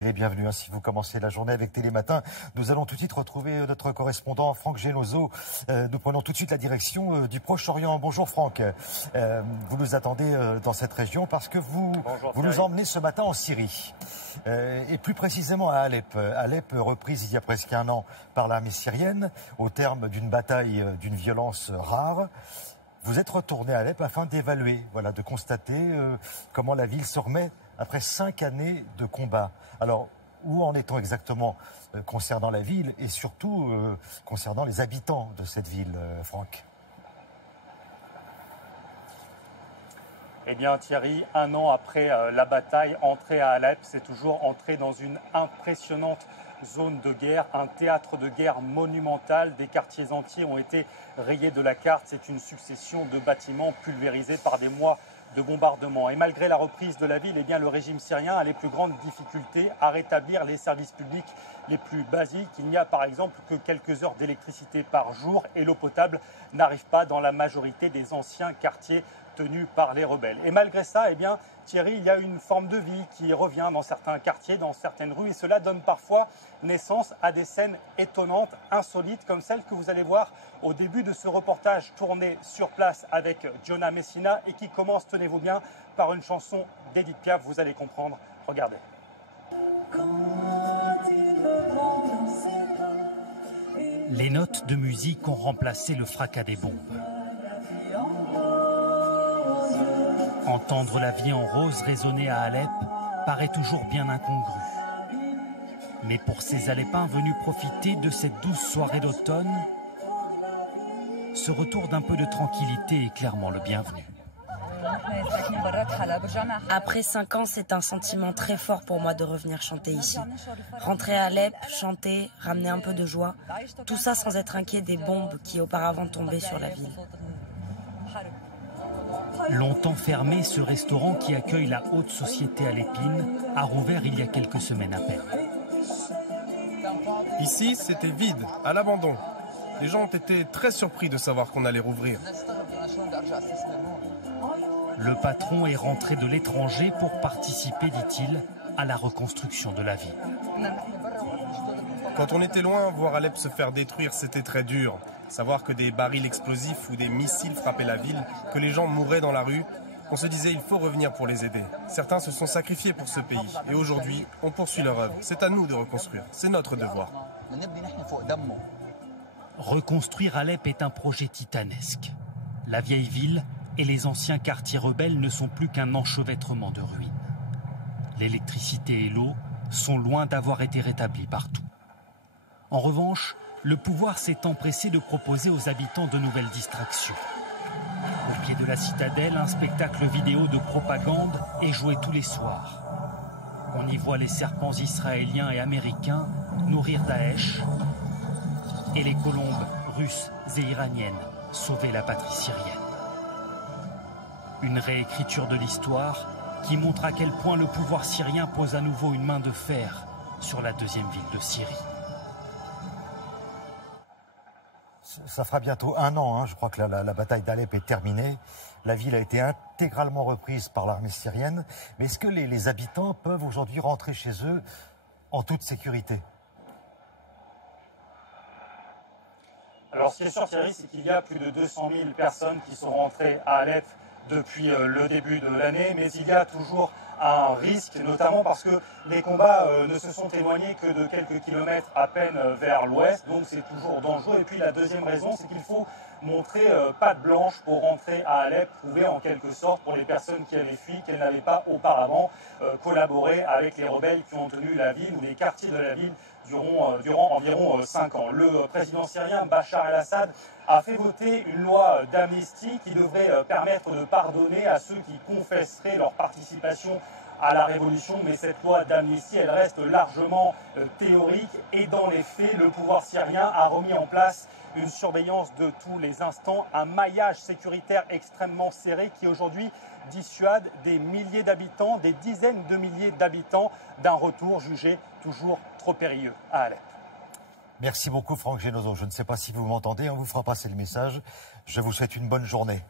Et bienvenue, hein, si vous commencez la journée avec Télématin. Nous allons tout de suite retrouver notre correspondant Franck Genozo. Nous prenons tout de suite la direction du Proche-Orient. Bonjour Franck. Vous nous attendez dans cette région parce que vous nous emmenez ce matin en Syrie. Et plus précisément à Alep. Alep reprise il y a presque un an par l'armée syrienne au terme d'une bataille d'une violence rare. Vous êtes retourné à Alep afin d'évaluer, voilà, de constater comment la ville se remet après 5 années de combat. Alors, où en est-on exactement concernant la ville et surtout concernant les habitants de cette ville, Franck ? Eh bien Thierry, un an après la bataille, entrer à Alep, c'est toujours entrer dans une impressionnante zone de guerre, un théâtre de guerre monumental. Des quartiers entiers ont été rayés de la carte. C'est une succession de bâtiments pulvérisés par des mois de bombardements. Et malgré la reprise de la ville, eh bien, le régime syrien a les plus grandes difficultés à rétablir les services publics les plus basiques. Il n'y a par exemple que quelques heures d'électricité par jour et l'eau potable n'arrive pas dans la majorité des anciens quartiers tenus par les rebelles. Et malgré ça, eh bien, Thierry, il y a une forme de vie qui revient dans certains quartiers, dans certaines rues, et cela donne parfois naissance à des scènes étonnantes, insolites, comme celle que vous allez voir au début de ce reportage tourné sur place avec Jonah Messina et qui commence, tenez-vous bien, par une chanson d'Edith Piaf. Vous allez comprendre. Regardez. Les notes de musique ont remplacé le fracas des bombes. Entendre la vie en rose résonner à Alep paraît toujours bien incongru. Mais pour ces Alepins venus profiter de cette douce soirée d'automne, ce retour d'un peu de tranquillité est clairement le bienvenu. Après 5 ans, c'est un sentiment très fort pour moi de revenir chanter ici. Rentrer à Alep, chanter, ramener un peu de joie, tout ça sans être inquiet des bombes qui auparavant tombaient sur la ville. Longtemps fermé, ce restaurant qui accueille la haute société alépine a rouvert il y a quelques semaines à peine. Ici, c'était vide, à l'abandon. Les gens ont été très surpris de savoir qu'on allait rouvrir. Le patron est rentré de l'étranger pour participer, dit-il, à la reconstruction de la ville. Quand on était loin, voir Alep se faire détruire, c'était très dur. Savoir que des barils explosifs ou des missiles frappaient la ville, que les gens mouraient dans la rue, on se disait il faut revenir pour les aider. Certains se sont sacrifiés pour ce pays et aujourd'hui, on poursuit leur œuvre. C'est à nous de reconstruire, c'est notre devoir. Reconstruire Alep est un projet titanesque. La vieille ville et les anciens quartiers rebelles ne sont plus qu'un enchevêtrement de ruines. L'électricité et l'eau sont loin d'avoir été rétablies partout. En revanche, le pouvoir s'est empressé de proposer aux habitants de nouvelles distractions. Au pied de la citadelle, un spectacle vidéo de propagande est joué tous les soirs. On y voit les serpents israéliens et américains nourrir Daesh et les colombes russes et iraniennes sauver la patrie syrienne. Une réécriture de l'histoire qui montre à quel point le pouvoir syrien pose à nouveau une main de fer sur la deuxième ville de Syrie. Ça fera bientôt un an, hein. Je crois que la bataille d'Alep est terminée. La ville a été intégralement reprise par l'armée syrienne. Mais est-ce que les habitants peuvent aujourd'hui rentrer chez eux en toute sécurité ? Alors ce qui est sûr, Thierry, c'est qu'il y a plus de 200 000 personnes qui sont rentrées à Alep depuis le début de l'année, mais il y a toujours un risque, notamment parce que les combats ne se sont éloignés que de quelques kilomètres à peine vers l'ouest, donc c'est toujours dangereux. Et puis la deuxième raison, c'est qu'il faut montrer patte blanche pour rentrer à Alep, prouver en quelque sorte pour les personnes qui avaient fui qu'elles n'avaient pas auparavant collaboré avec les rebelles qui ont tenu la ville ou les quartiers de la ville durant environ 5 ans. Le président syrien Bachar el-Assad a fait voter une loi d'amnistie qui devrait permettre de pardonner à ceux qui confesseraient leur participation à la révolution, mais cette loi d'amnistie, elle reste largement théorique et dans les faits, le pouvoir syrien a remis en place une surveillance de tous les instants, un maillage sécuritaire extrêmement serré qui aujourd'hui dissuade des milliers d'habitants, des dizaines de milliers d'habitants d'un retour jugé toujours trop périlleux à Alep. Merci beaucoup Franck Genozo. Je ne sais pas si vous m'entendez, on vous fera passer le message. Je vous souhaite une bonne journée.